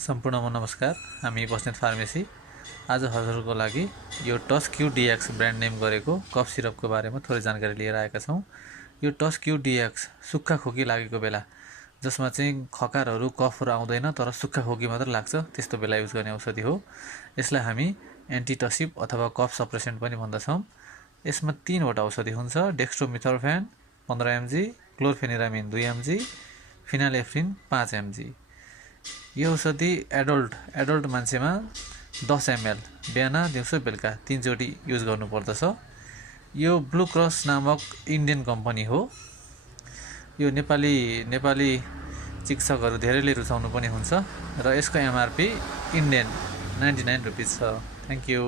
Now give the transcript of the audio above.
सम्पूर्णमा नमस्कार। हामी बस्नेत फार्मेसी आज हजुरको लागि यो TusQ-Dx ब्रान्ड नेम गरेको कफ सिरपको बारेमा थोरै जानकारी लिएर आएका छौँ। यो TusQ-Dx सुक्खा खोकी लागेको बेला जसमा चाहिँ खकारहरू कफहरू आउँदैन तर सुक्खा खोकी मात्र लाग्छ त्यस्तो बेला युज गर्ने औषधि हो। यसलाई हामी एन्टिटसिभ अथवा कफ सप्रेसेन्ट पनि भन्दछौँ। यसमा 3वटा औषधि हुन्छ। डेक्स्ट्रोमिथोर्फेन 15 mg, क्लोरफेनिरामिन 2 mg, फिनालेफ्रिन 5 mg। यो औषधि एडल्ट मान्छेमा 10 ml बिहान दिउँसो बेलुका 3 चोटि युज गर्नुपर्दछ। यो ब्लू क्रस नामक इन्डियन कम्पनी हो। यो नेपाली चिकित्सकहरू धेरैले रुचाउनु पनि हुन्छ र यसको MRP इन्डियन 99 रुपिस छ। Thank you.